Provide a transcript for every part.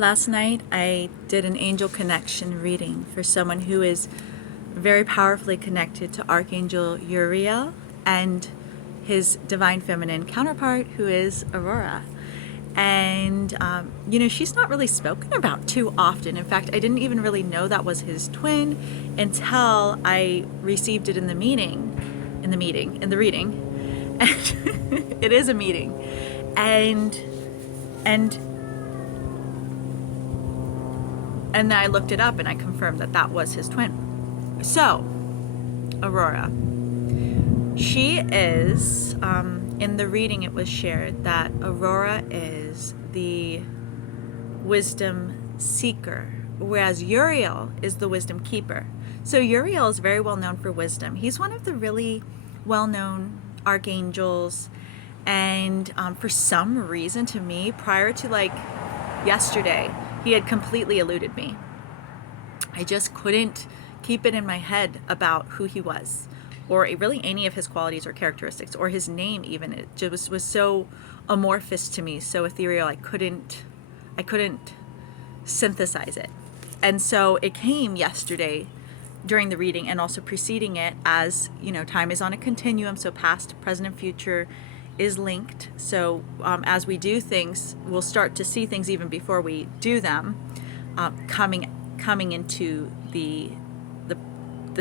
Last night I did an angel connection reading for someone who is very powerfully connected to Archangel Uriel and his divine feminine counterpart, who is Aurora. And, she's not really spoken about too often. In fact, I didn't even really know that was his twin until I received it in the reading. And it is a meeting. And then I looked it up and I confirmed that that was his twin. So, Aurora. She is, in the reading it was shared that Aurora is the wisdom seeker, whereas Uriel is the wisdom keeper. So Uriel is very well known for wisdom. He's one of the really well-known archangels, and for some reason to me, prior to like yesterday, he had completely eluded me. I just couldn't keep it in my head about who he was, or really any of his qualities or characteristics, or his name even. It just was so amorphous to me, so ethereal, I couldn't synthesize it. And so it came yesterday during the reading, and also preceding it, as time is on a continuum, so past, present, and future is linked. So as we do things, we'll start to see things even before we do them, coming into the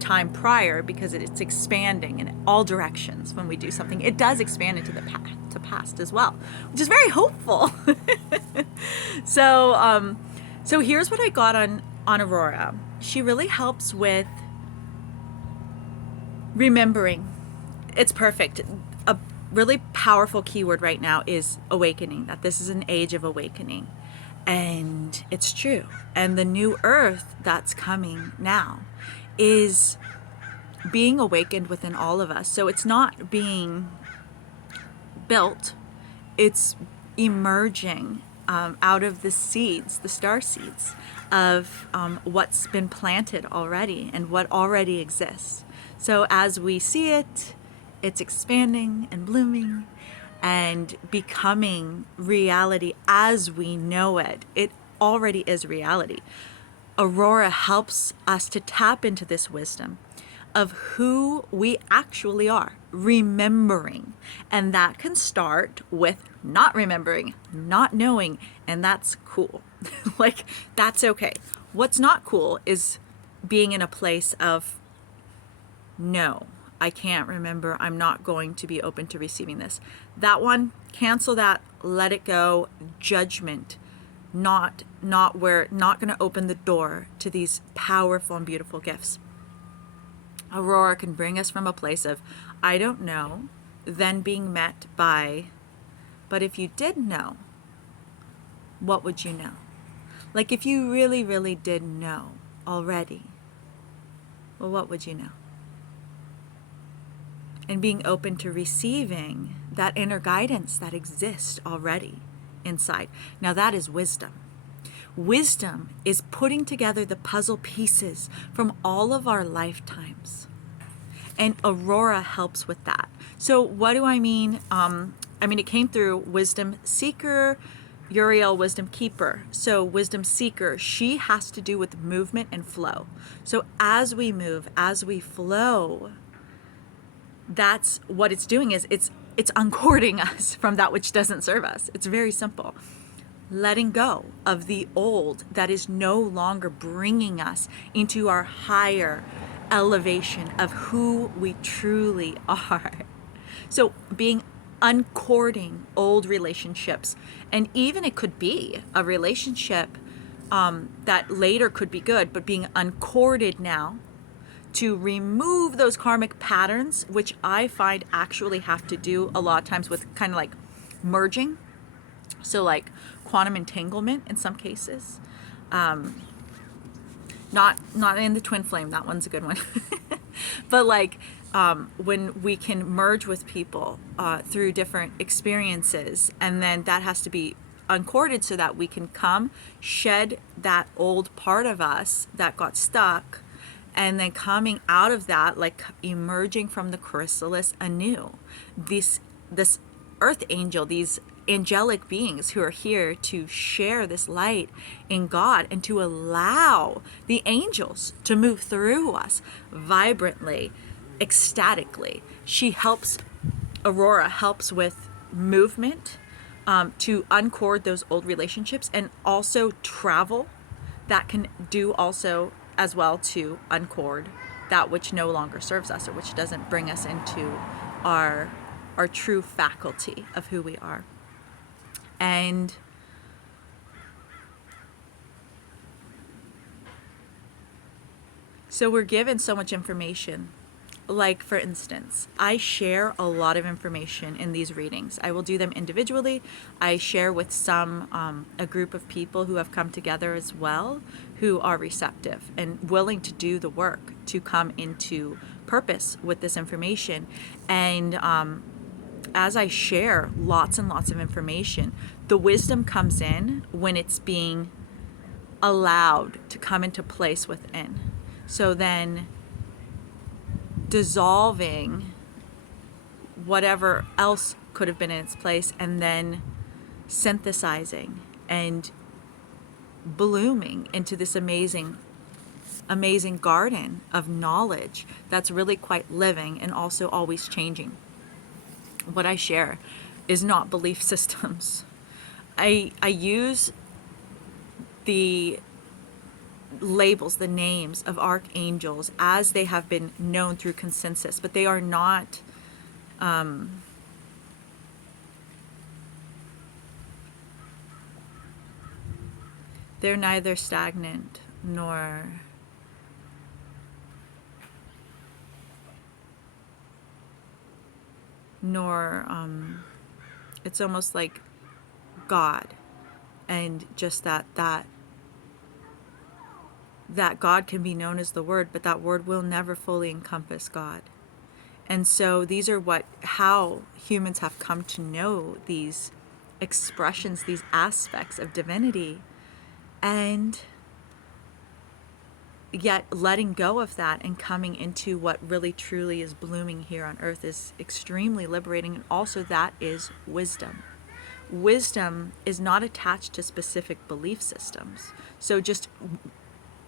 time prior, because it's expanding in all directions. When we do something, it does expand into the past as well, which is very hopeful. So here's what I got on Aurora. She really helps with remembering. It's perfect. A really powerful keyword right now is awakening, that this is an age of awakening. And it's true. And the new earth that's coming now is being awakened within all of us. So it's not being built, it's emerging out of the seeds, the star seeds of what's been planted already and what already exists. So as we see it, it's expanding and blooming and becoming reality as we know it. It already is reality. Aurora helps us to tap into this wisdom of who we actually are, remembering. And that can start with not remembering, not knowing, and that's cool. Like, that's okay. What's not cool is being in a place of, no, I can't remember, I'm not going to be open to receiving this. That one, cancel that, let it go, judgment. We're not going to open the door to these powerful and beautiful gifts. Aurora can bring us from a place of, I don't know, then being met by, but if you did know, what would you know? Like, if you really, really did know already, well, what would you know? And being open to receiving that inner guidance that exists already inside. Now that is wisdom. Wisdom is putting together the puzzle pieces from all of our lifetimes. And Aurora helps with that. So what do I mean? It came through wisdom seeker, Uriel, wisdom keeper. So wisdom seeker, she has to do with movement and flow. So as we move, as we flow, that's what it's doing, is it's uncording us from that which doesn't serve us. It's very simple. Letting go of the old that is no longer bringing us into our higher elevation of who we truly are. So uncording old relationships, and even it could be a relationship that later could be good, but being uncorded now, to remove those karmic patterns, which I find actually have to do a lot of times with kind of like merging. So like quantum entanglement in some cases. Not in the twin flame, that one's a good one. But like when we can merge with people through different experiences, and then that has to be uncorded so that we can come shed that old part of us that got stuck, and then coming out of that, like emerging from the chrysalis anew. This earth angel, these angelic beings who are here to share this light in God and to allow the angels to move through us vibrantly, ecstatically. Aurora helps with movement, to uncord those old relationships, and also travel that can do also as well to uncord that which no longer serves us or which doesn't bring us into our true faculty of who we are. And so we're given so much information. Like, for instance, I share a lot of information in these readings. I will do them individually. I share with a group of people who have come together as well, who are receptive and willing to do the work to come into purpose with this information. And as I share lots and lots of information, the wisdom comes in when it's being allowed to come into place within. So then dissolving whatever else could have been in its place, and then synthesizing and blooming into this amazing garden of knowledge that's really quite living and also always changing. What I share is not belief systems. I use the labels, the names of archangels as they have been known through consensus, but they are not they're neither stagnant nor it's almost like God, and just that God can be known as the Word, but that Word will never fully encompass God. And so these are how humans have come to know these expressions, these aspects of divinity, and yet letting go of that and coming into what really truly is blooming here on earth is extremely liberating. And also that is wisdom. Wisdom is not attached to specific belief systems. So just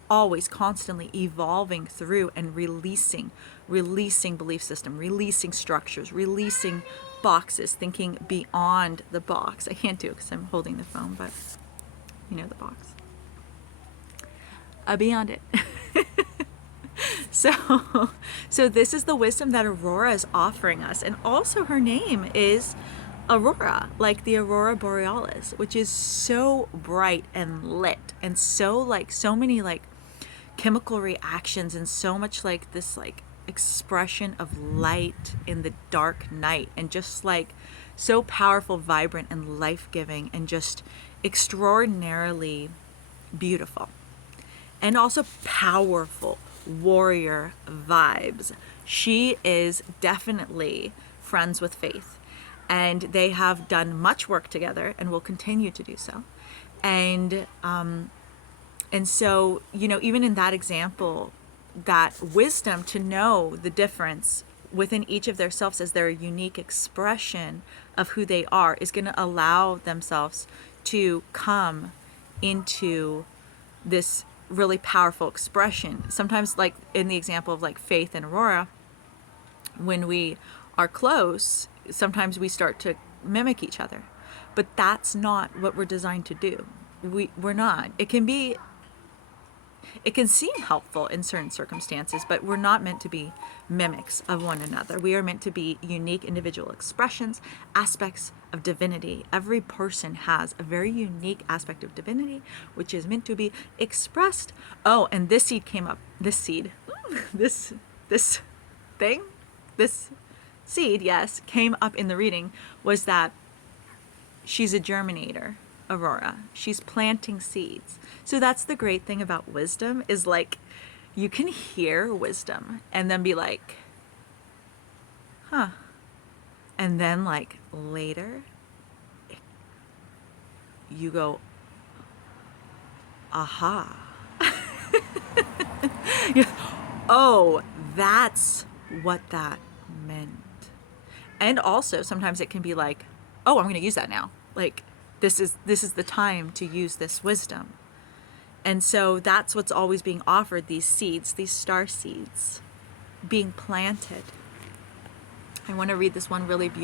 always constantly evolving through and releasing belief system, releasing structures, releasing boxes, thinking beyond the box. I can't do it because I'm holding the phone, but you know the box. Beyond it. So this is the wisdom that Aurora is offering us. And also her name is Aurora, like the Aurora Borealis, which is so bright and lit and so many chemical reactions and so much this expression of light in the dark night, and just so powerful, vibrant, and life-giving, and just extraordinarily beautiful. And also powerful warrior vibes. She is definitely friends with Faith, and they have done much work together and will continue to do so. And so, even in that example, that wisdom to know the difference within each of their selves as their unique expression of who they are is going to allow themselves to come into this really powerful expression. Sometimes, like in the example of Faith and Aurora, when we are close, sometimes we start to mimic each other, but that's not what we're designed to do. We're not. It can seem helpful in certain circumstances, but we're not meant to be mimics of one another. We are meant to be unique individual expressions, aspects of divinity. Every person has a very unique aspect of divinity, which is meant to be expressed. Oh, and this seed came up. This seed, this seed, yes, came up in the reading, was that she's a germinator. Aurora. She's planting seeds. So that's the great thing about wisdom, is you can hear wisdom and then be like, huh. And then later you go, aha. Oh, that's what that meant. And also sometimes it can be oh, I'm going to use that now. Like, this is the time to use this wisdom. And so that's what's always being offered, these seeds, these star seeds being planted. I want to read this one really beautiful